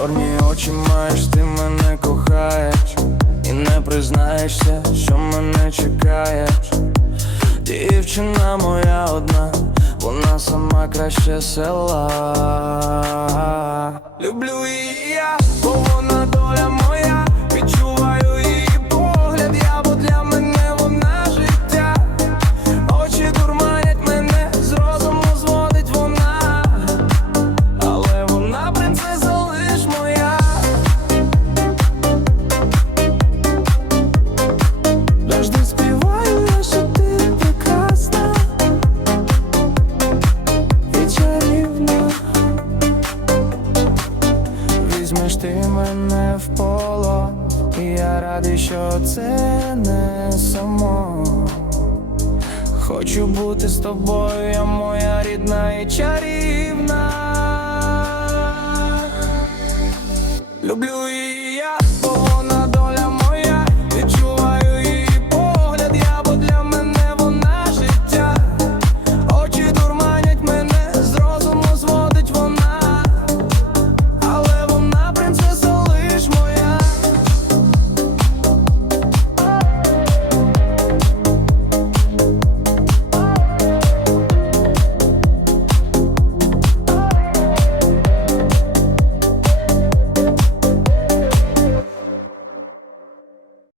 Чорні очі маєш, ти мене кохаєш. І не признаєшся, що мене чекаєш. Дівчина моя одна, вона сама краще села. Люблю її Візьмеш ти мене в поло, і я радий, що це не само. Хочу бути з тобою, я моя рідна і чарівна. Люблю